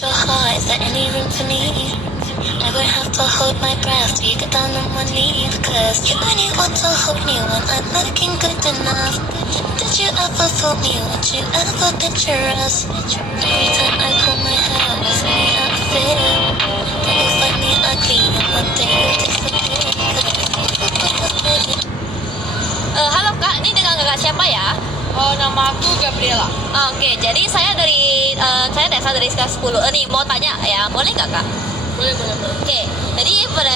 Your heart, is there any room for me? I would have to hold my breath till you get down on one knee. Because you only want to hold me when I'm looking good enough. Did you ever fool me? Would you ever picture us? Every time I pull my hair, it's me out of fear that you'll find me ugly and one day you'll disappear. Halo Kak, ini dengan kakak siapa ya? Nama aku Gabriela. Oke, jadi saya Tessa dari kelas 10. Nih mau tanya ya, boleh nggak Kak? Boleh. Oke, jadi pada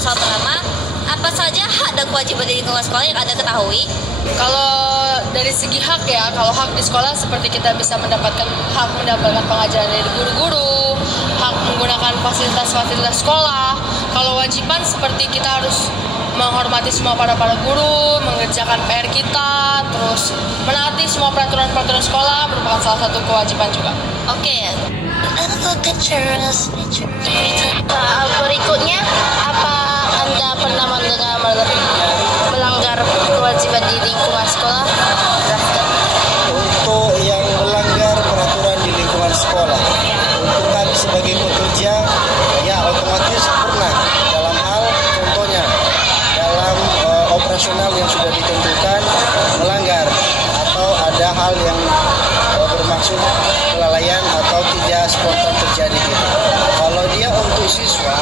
soal pertama, apa saja hak dan kewajiban di lingkungan sekolah yang Anda ketahui? Kalau dari segi hak ya, kalau hak di sekolah seperti kita bisa mendapatkan pengajaran dari guru-guru, hak menggunakan fasilitas sekolah. Kalau wajiban seperti kita harus menghormati semua para guru, mengerjakan PR kita, terus menaati semua peraturan sekolah merupakan salah satu kewajiban juga. Oke. Berikutnya, apa Anda pernah mendengar melanggar kewajiban di lingkungan sekolah? Untuk yang melanggar peraturan di lingkungan sekolah, untuk kami sebagai pekerja, ya otomatis pernah dalam hal contohnya dalam operasional yang sudah ditentukan melanggar atau ada hal yang bermaksud kelalaian atau tidak spontan terjadi gitu. Kalau dia untuk siswa,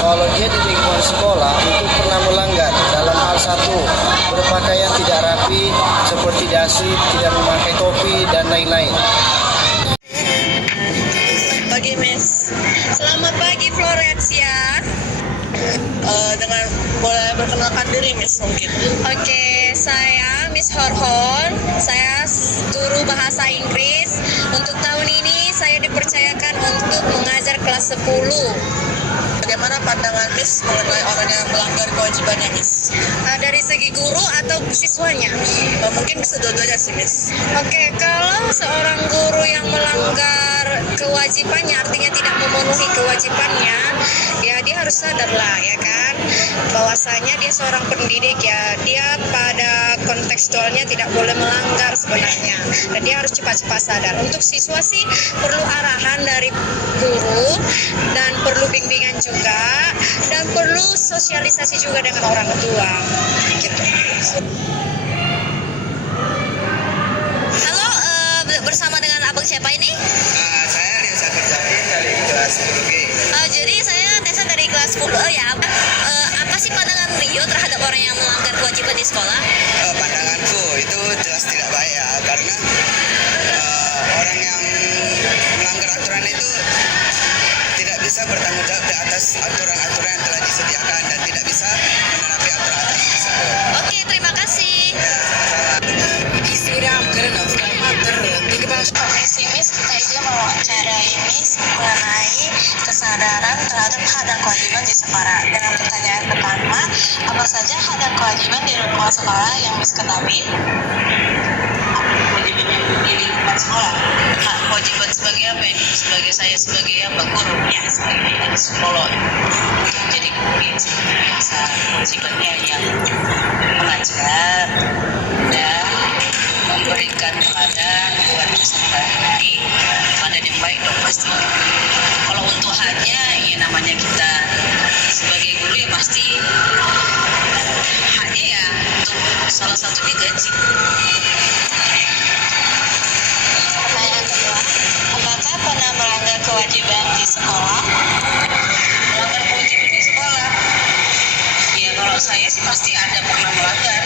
kalau dia di lingkungan sekolah itu pernah melanggar dalam hal satu, berpakaian tidak rapi seperti dasi, tidak memakai topi dan lain-lain. Pagi Miss. Selamat pagi Florencia. Dengan boleh berkenalkan diri Miss mungkin. Oke, saya Miss Horhon. Saya guru bahasa Inggris. Untuk tahun ini saya dipercayakan untuk mengajar kelas 10. Bagaimana pandangan Miss mengenai orang yang melanggar kewajibannya Miss? Dari segi guru atau siswanya? Mungkin bisa dua-duanya sih Miss. Oke, kalau seorang guru yang melanggar kewajibannya, artinya tidak memenuhi kewajibannya, ya dia harus sadar lah ya kan, bahwasanya dia seorang pendidik ya, dia pada kontekstualnya tidak boleh melanggar sebenarnya, dan dia harus cepat-cepat sadar. Untuk siswa sih perlu arahan dari guru dan perlu bimbingan juga, dan perlu sosialisasi juga dengan orang tua gitu. Halo, bersama dengan abang siapa ini? Saya Rio Safirzaki dari kelas 10G. Jadi saya Tessa dari kelas 10 ya. Apa sih pandangan Rio terhadap orang yang melanggar kewajiban di sekolah? Pandanganku itu jelas tidak baik ya, karena orang yang melanggar aturan itu tidak bisa bertanggung jawab di atas aturan-aturan yang telah disediakan dan tidak bisa menenapi aturan-aturan tersebut. Oke, terima kasih. Miss, kita juga mewawancarai Miss mengenai kesadaran terhadap hak dan kewajiban di sekolah. Dengan pertanyaan pertama, apa saja hak dan kewajiban di lingkungan sekolah yang Miss ketahui? Kewajiban di lingkungan sekolah. Hak kewajiban sebagai apa ini? Sebagai apa? Guru ya, sebagai psikolog. Jadi guru biasa kewajibannya yang mengajar dan memberikan kepada buat peserta didik keadaan yang baik dong pasti. Kalau untuk haknya ya namanya kita sebagai guru ya pasti haknya ya untuk salah satunya gaji. Pertanyaan kedua, apakah pernah melanggar kewajiban di sekolah? Melanggar kewajiban di sekolah? Ya kalau saya sih pasti ada pernah melanggar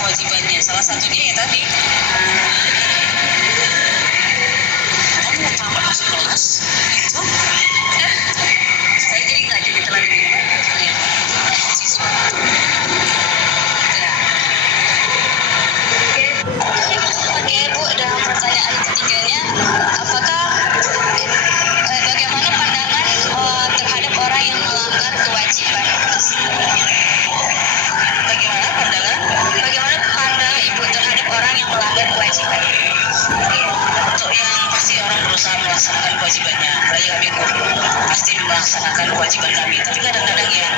kewajibannya. Salah satunya ya tadi kamu mau tamat masuk kelas itu saya jadi nggak jadi telat siswa ya. Oke Bu, dalam pertanyaan ketiganya, apakah bagaimana pandangan terhadap orang yang melanggar kewajiban? Bagaimana pandangan Ibu terhadap orang yang melanggar kewajiban? Untuk yang pasti orang berusaha melaksanakan kewajibannya, apalagi kami guru pasti melaksanakan kewajiban kami. Tapi kadang-kadang ya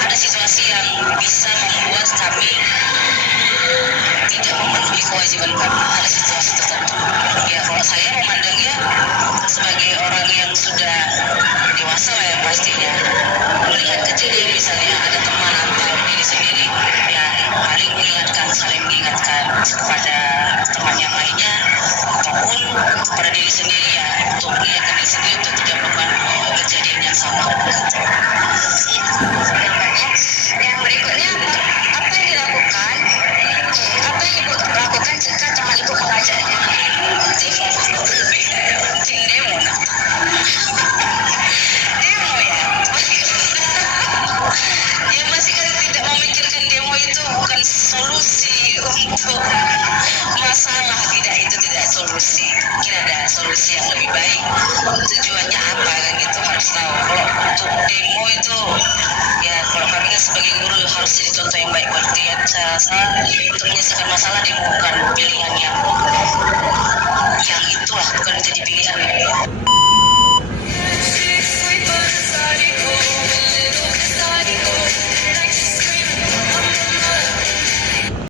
ada situasi yang bisa membuat kami tidak memenuhi kewajiban kami. Ada situasi tertentu. Ya kalau saya memandangnya sebagai orang yang pastinya melihat kejadian misalnya ada teman atau diri sendiri yang paling mengingatkan, saling mengingatkan kepada teman yang lainnya ataupun kepada diri sendiri ya, untuk mengingatkan diri sendiri untuk tidak melakukan kejadian yang sama. Yang berikutnya apa yang dilakukan? Apa yang ibu lakukan jika teman ibu mengajaknya? Demo nak. Demo ya. Ya masih kan tidak memikirkan demo itu bukan solusi untuk masalah, tidak, itu tidak solusi. Mungkin ada solusi yang lebih baik. Tujuannya apa kan gitu harus tahu. Kalau untuk demo itu ya kalau kami kan sebagai guru harus jadi contoh yang baik buat dia. Saya untuk menyelesaikan masalah demo bukan pilihan yang itulah, bukan menjadi pilihan